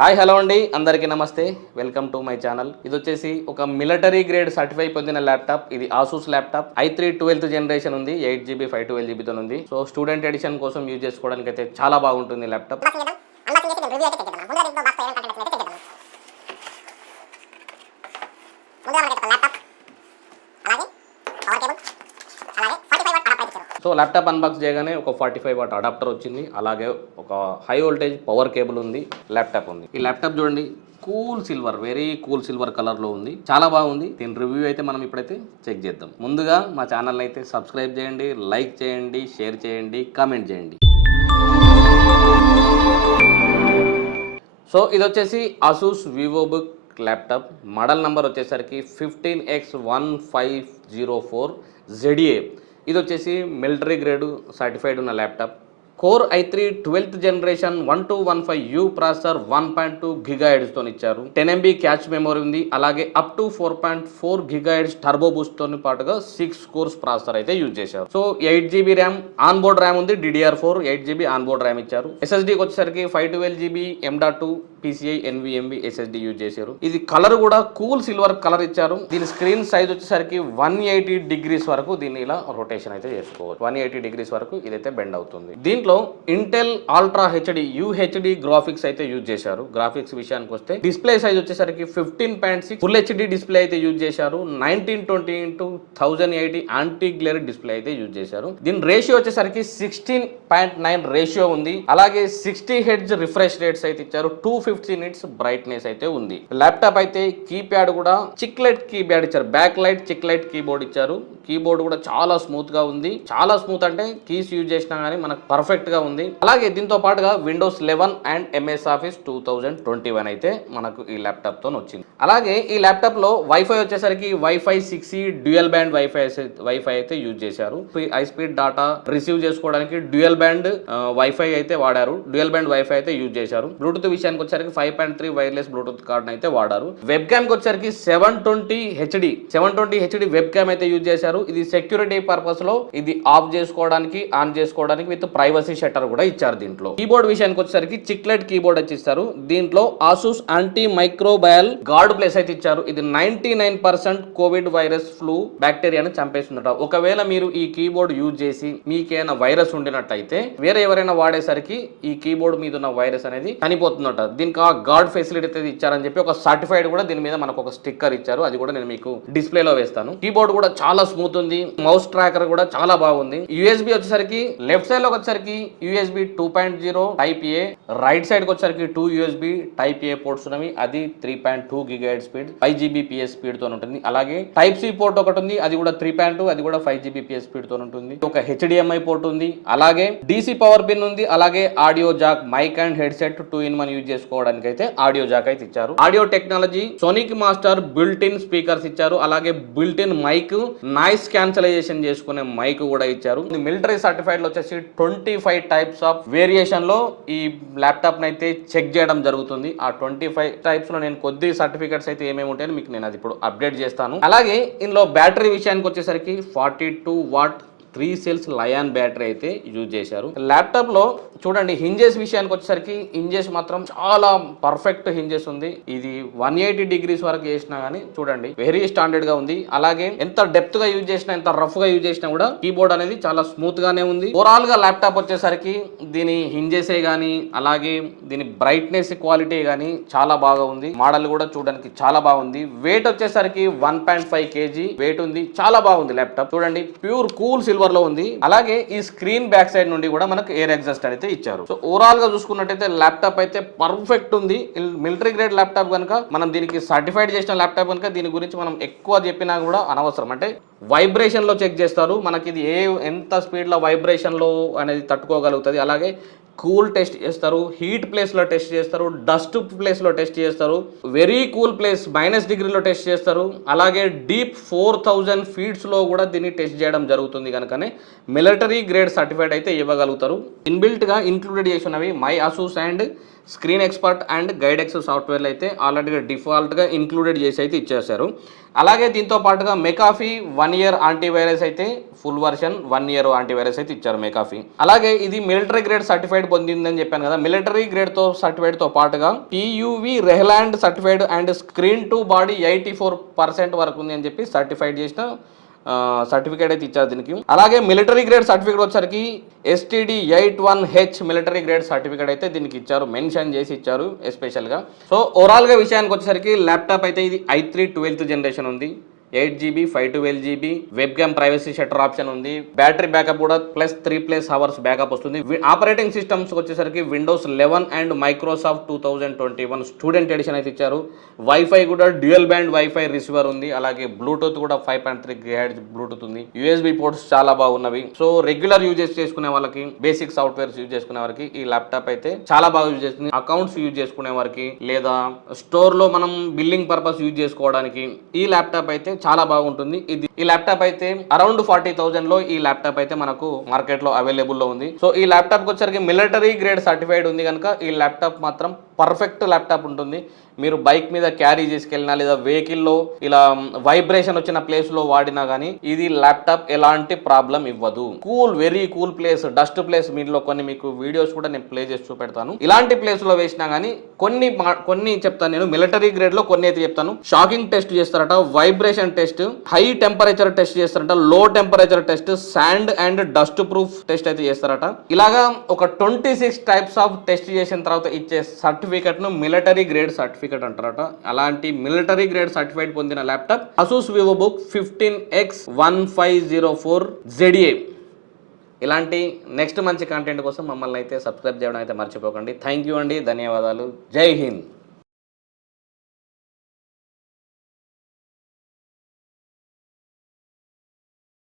Hi hello అండి, అందరికీ నమస్తే. Welcome to my channel. ఇది వచ్చేసి ఒక మిలిటరీ గ్రేడ్ సర్టిఫై పొందిన ల్యాప్టాప్. ఇది Asus laptop i3 12th generation ఉంది. 8GB 512GB తో ఉంది. సో స్టూడెంట్ ఎడిషన్ కోసం యూజ్ చేసుకోవడానికి అయితే చాలా బాగుంటుంది ల్యాప్టాప్. సో ల్యాప్టాప్ అన్బాక్స్ చేయగానే ఒక 45 వాట్ అడాప్టర్ వచ్చింది. అలాగే ఒక హై వోల్టేజ్ పవర్ కేబుల్ ఉంది. ల్యాప్టాప్ ఉంది. ఈ ల్యాప్టాప్ చూడండి, cool silver, very cool silver కలర్లో ఉంది. చాలా బాగుంది. దీని రివ్యూ అయితే మనం ఇప్పుడైతే చెక్ చేద్దాం. ముందుగా మా ఛానల్ అయితే సబ్స్క్రైబ్ చేయండి, లైక్ చేయండి, షేర్ చేయండి, కామెంట్ చేయండి. సో ఇది వచ్చేసి ఆసూస్ వివోబుక్ ల్యాప్టాప్. మోడల్ నెంబర్ వచ్చేసరికి 15X1504 ZA. ఇది వచ్చేసి మిలిటరీ గ్రేడ్ సర్టిఫైడ్ ఉన్న laptop. Core i3 12th generation 1215U processor 1.2 GHz తో ఇచ్చారు. 10MB క్యాచ్ మెమరీ ఉంది. అలాగే up to 4.4 GHz turbo Boost తో పాటుగా 6 కోర్స్ ప్రాసెసర్ అయితే యూజ్ చేశారు. So 8GB RAM, on board RAM ఉంది. DDR4 8GB on board RAM ఇచ్చారు. SSDకి వచ్చేసరికి 512GB M.2 PCI NVMe SSD use చేశారు. ఇది కలర్ కూడా కూల్ సిల్వర్ కలర్ ఇచ్చారు. దీని స్క్రీన్ సైజ్ వచ్చేసరికి 180 degrees వరకు దీన్ని ఇలా రొటేషన్ అయితే చేసుకోవచ్చు. 180 degrees వరకు ఇదైతే బెండ్ అవుతుంది. దీంట్లో Intel ultra HD UHD graphics అయితే యూజ్ చేశారు. గ్రాఫిక్స్ విషయానికి వస్తే డిస్ప్లే సైజ్ వచ్చేసరికి 15.6 ఫుల్ హెచ్డి డిస్ప్లే అయితే యూజ్ చేశారు. 1920x1080 యాంటీ గ్లేర్ డిస్ప్లే అయితే యూజ్ చేశారు. దీని రేషియో వచ్చేసరికి 16.9 రేషియో ఉంది. అలాగే 60 Hz రిఫ్రెష్ రేట్స్ అయితే ఇచ్చారు. 250 nits బ్రైట్నెస్ అయితే ఉంది. ల్యాప్టాప్ అయితే కీప్యాడ్ కూడా చిక్లెట్ కీప్యాడ్ ఇచ్చారు. బ్యాక్ లైట్ చిక్లెట్ కీబోర్డ్ ఇచ్చారు. కీబోర్డ్ కూడా చాలా స్మూత్ గా ఉంది. చాలా స్మూత్ అంటే కీస్ యూజ్ చేసినా కానీ మనకు పర్ఫెక్ట్ గా ఉంది. అలాగే దీంతో పాటుగా Windows 11 అండ్ MS Office 2021 అయితే మనకు ఈ ల్యాప్టాప్ తో వచ్చింది. అలాగే ఈ ల్యాప్టాప్ లో వైఫై వచ్చేసరికి wifi 6E dual band wifi అయితే యూజ్ చేశారు. హై స్పీడ్ డాటా రిసీవ్ చేసుకోవడానికి డ్యూయల్ బ్యాండ్ వైఫై అయితే వాడారు. డ్యూయల్ బ్యాండ్ వైఫై అయితే యూజ్ చేశారు. బ్లూటూత్ విషయానికి వచ్చేసరికి 5.3 వైర్లెస్ బ్లూటూత్ కార్డ్ అయితే వాడారు. వెబ్ క్యామ్ కి వచ్చేసరికి 720 HD వెబ్ క్యామ్ అయితే యూజ్ చేశారు. ఇది సెక్యూరిటీ పర్పస్ లో ఇది ఆఫ్ చేసుకోవడానికి, ఆన్ చేసుకోవడానికి విత్ ప్రైవసీ షట్టర్ కూడా ఇచ్చారు. దీంట్లో కీబోర్డ్ విషయానికి వచ్చేసరికి చిక్లెట్ కీబోర్డ్ వచ్చి ఇస్తారు. దీంట్లో Asus antimicrobial guard place అయితే ఇచ్చారు. ఇది 99% కోవిడ్ వైరస్ ఫ్లూ బ్యాక్టీరియాని చంపేస్తుందట. ఒకవేళ మీరు ఈ కీబోర్డ్ యూజ్ చేసి మీకేమైనా వైరస్ ఉండినట్టయితే వేరే ఎవరైనా వాడేసరికి ఈ కీబోర్డ్ మీద ఉన్న వైరస్ అనేది చనిపోతుందట. దీనికి ఆ గార్డ్ ఫెసిలిటీ అయితే ఇచ్చారని చెప్పి ఒక సర్టిఫైడ్ కూడా దీని మీద మనకు ఒక స్టిక్కర్ ఇచ్చారు. అది కూడా నేను మీకు డిస్ప్లేలో వేస్తాను. కీబోర్డ్ కూడా చాలా స్మూత్ ఉంది. మౌస్ ట్రాకర్ కూడా చాలా బాగుంది. USB వచ్చేసరికి లెఫ్ట్ సైడ్ లో వచ్చేసరికి USB 2.0 టైప్ ఏ, రైట్ సైడ్ కి వచ్చేసరికి 2 USB టైప్ ఏ పోర్ట్స్ ఉన్నవి. అది 3.2 GHz స్పీడ్, 5Gbps స్పీడ్ తో ఉంటుంది. అలాగే టైప్ C పోర్ట్ ఒకటి ఉంది. అది కూడా 3.2, అది కూడా 5Gbps స్పీడ్ తో ఉంటుంది. ఒక HDMI పోర్ట్ ఉంది. అలాగే DC పవర్ పిన్ ఉంది. అలాగే audio jack, mic and headset 2-in-1 use చేసుకోవడానికి అయితే ఆడియో జాక్ అయితే ఇచ్చారు. Audio technology sonic master built in speakers ఇచ్చారు. అలాగే built in mic, noise cancellation చేసుకునే మైక్ కూడా ఇచ్చారు. మిలిటరీ సర్టిఫైడ్ లో వచ్చేసి 25 టైప్స్ ఆఫ్ వేరియేషన్ లో ఈ ల్యాప్టాప్ అయితే చెక్ చేయడం జరుగుతుంది. ఆ 25 టైప్స్ లో నేను కొద్ది సర్టిఫికెట్స్ అయితే ఏమేమి ఉంటాయని మీకు నేను అది ఇప్పుడు అప్డేట్ చేస్తాను. అలాగే ఇందులో బ్యాటరీ విషయానికి వచ్చేసరికి 42 వాట్ 3 cells లయాన్ బ్యాటరీ అయితే యూజ్ చేశారు. ల్యాప్టాప్ లో చూడండి, హింజెస్ విషయానికి వచ్చేసరికి హింజెస్ మాత్రం చాలా పర్ఫెక్ట్ హింజెస్ ఉంది. ఇది 180 degrees వరకు చేసినా కానీ చూడండి వెరీ స్టాండర్డ్ గా ఉంది. అలాగే ఎంత డెప్త్ గా యూజ్ చేసినా, ఎంత రఫ్ గా యూజ్ చేసినా కూడా కీబోర్డ్ అనేది చాలా స్మూత్ గానే ఉంది. ఓవరాల్ గా ల్యాప్టాప్ వచ్చేసరికి దీని హింజెసే గానీ, అలాగే దీని బ్రైట్నెస్ క్వాలిటీ గానీ చాలా బాగా ఉంది. మోడల్ కూడా చూడడానికి చాలా బాగుంది. వెయిట్ వచ్చేసరికి 1.5 kg వెయిట్ ఉంది. చాలా బాగుంది ల్యాప్టాప్. చూడండి, ప్యూర్ కూల్ సిల్వర్ లో ఉంది. అలాగే ఈ స్క్రీన్ బ్యాక్ సైడ్ నుండి కూడా మనకు ఎయిర్ ఎగ్జాస్ట్ అయితే ఇచ్చారు. సో ఓవరాల్ గా చూసుకున్నట్టయితే ల్యాప్టాప్ అయితే పర్ఫెక్ట్ ఉంది. మిలిటరీ గ్రేడ్ ల్యాప్టాప్ కనుక, మనం దీనికి సర్టిఫైడ్ చేసిన ల్యాప్టాప్ కనుక దీని గురించి మనం ఎక్కువ చెప్పినా కూడా అనవసరం. అంటే వైబ్రేషన్ లో చెక్ చేస్తారు. మనకి ఇది ఎంత స్పీడ్ లో వైబ్రేషన్ లో అనేది తట్టుకోగలుగుతుంది. అలాగే కూల్ టెస్ట్ చేస్తారు, హీట్ ప్లేస్లో టెస్ట్ చేస్తారు, డస్ట్ ప్లేస్లో టెస్ట్ చేస్తారు, వెరీ కూల్ ప్లేస్ -డిగ్రీలో టెస్ట్ చేస్తారు. అలాగే డీప్ 4000 ఫీట్స్లో కూడా దీన్ని టెస్ట్ చేయడం జరుగుతుంది. కనుకనే మిలిటరీ గ్రేడ్ సర్టిఫైడ్ అయితే ఇవ్వగలుగుతారు. ఇన్బిల్ట్గా ఇంక్లూడెడ్ చేసినవి my ASUS and screen expert and GlideX సాఫ్ట్వేర్లు అయితే ఆల్రెడీ డిఫాల్ట్గా ఇంక్లూడెడ్ చేసి అయితే ఇచ్చేశారు. అలాగే దీంతో పాటుగా మెకాఫీ 1 year యాంటీవైరస్ అయితే ఫుల్ వర్షన్ 1 year యాంటీవైరస్ అయితే ఇచ్చారు మెకాఫీ. అలాగే ఇది మిలిటరీ గ్రేడ్ సర్టిఫైడ్ పొందిందని చెప్పాను కదా, మిలిటరీ గ్రేడ్ తో సర్టిఫైడ్ తో పాటుగా TUV Rheinland certified and screen to body 84% వరకు ఉంది అని చెప్పి సర్టిఫైడ్ చేసిన సర్టిఫికేట్ అయితే ఇచ్చారు దీనికి. అలాగే మిలిటరీ గ్రేడ్ సర్టిఫికేట్ వచ్చరికి STD81H మిలిటరీ గ్రేడ్ సర్టిఫికేట్ అయితే దీనికి ఇచ్చారు, మెన్షన్ చేసి ఇచ్చారు ఎస్పెషల్గా. సో ఓవరాల్గా విషయానికి వచ్చేసరికి ల్యాప్టాప్ అయితే ఇది i3 12th జనరేషన్ ఉంది, 8GB 512GB webcam privacy shutter option ఉంది, బ్యాటరీ బ్యాకప్ కూడా +3 hours బ్యాకప్ వస్తుంది. ఆపరేటింగ్ సిస్టమ్స్ వచ్చేసరికి Windows 11 and Microsoft 2021 student edition అయితే ఇచ్చారు. వైఫై కూడా డ్యూయల్ బ్యాండ్ వైఫై రిసీవర్ ఉంది, అలాగే బ్లూటూత్ కూడా 5.3 GHz బ్లూటూత్ ఉంది. USB పోర్ట్స్ చాలా బాగున్నవి. సో రెగ్యులర్ యూజెస్ చేసుకునే వాళ్ళకి, బేసిక్ సాఫ్ట్వేర్స్ యూజ్ చేసుకునే వారికి ఈ ల్యాప్టాప్ అయితే చాలా బాగా యూజ్ చేస్తుంది. అకౌంట్స్ యూజ్ చేసుకునే వారికి లేదా స్టోర్ లో మనం బిల్లింగ్ పర్పస్ యూజ్ చేసుకోవడానికి ఈ ల్యాప్టాప్ అయితే చాలా బాగుంటుంది. ఈ ల్యాప్టాప్ అయితే అరౌండ్ 40,000 లో ఈ ల్యాప్టాప్ అయితే మనకు మార్కెట్ లో అవైలబుల్ లో ఉంది. సో ఈ ల్యాప్టాప్ వచ్చరికి మిలిటరీ గ్రేడ్ సర్టిఫైడ్ ఉంది కనుక ఈ ల్యాప్టాప్ మాత్రం పర్ఫెక్ట్ ల్యాప్టాప్ ఉంటుంది. మీరు బైక్ మీద క్యారీ చేసుకెళ్ళినా లేదా వెహికల్లో ఇలా వైబ్రేషన్ వచ్చిన ప్లేస్ లో వాడినా కానీ ఇది ల్యాప్టాప్ ఎలాంటి ప్రాబ్లం ఇవ్వదు. Cool, very cool place, dust place, మీలో కొన్ని మీకు వీడియోస్ కూడా నేను ప్లే చేసి చూపెడతాను. ఇలాంటి ప్లేస్ లో వేసినా కానీ కొన్ని చెప్తాను నేను, మిలిటరీ గ్రేడ్ లో కొన్ని అయితే చెప్తాను. షాకింగ్ టెస్ట్ చేస్తారట, vibration test, high temperature test చేస్తారట, లో temperature test, sand and dust proof test అయితే చేస్తారట. ఇలాగా ఒక 26 టైప్స్ ఆఫ్ టెస్ట్ చేసిన తర్వాత ఇచ్చే సర్టిఫికెట్ ను మిలిటరీ గ్రేడ్ సర్టిఫికెట్ అంటారట. అలాంటి మిలిటరీ గ్రేడ్ సర్టిఫైడ్ పొందిన ల్యాప్టాప్ అసూస్ వివోబుక్ 15X1504 ZA. ఇలాంటి నెక్స్ట్ మంచి కంటెంట్ కోసం మమ్మల్ని అయితే సబ్స్క్రైబ్ చేయడం అయితే మర్చిపోకండి. థ్యాంక్ యూ అండి, ధన్యవాదాలు, జై హింద్.